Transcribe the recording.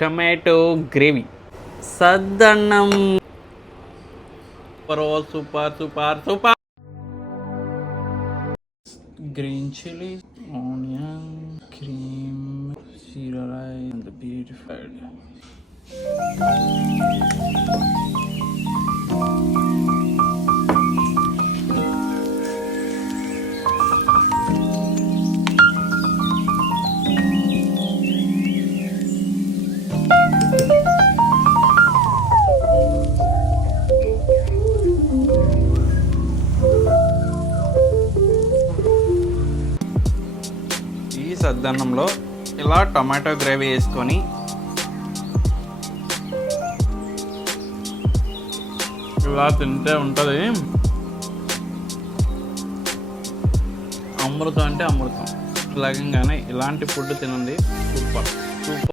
Tomato gravy. సద్దన్నం. Super super super super green chilli onion cream jeera rice and beautified సద్దన్నంలో ఇలా tomato gravy వేసుకొని ఇలా తింటే ఉంటుంది. అమృతం అంటే అమృతం. లగంగానే ఇలాంటి ఫుడ్ తినండి. సూపర్. సూపర్.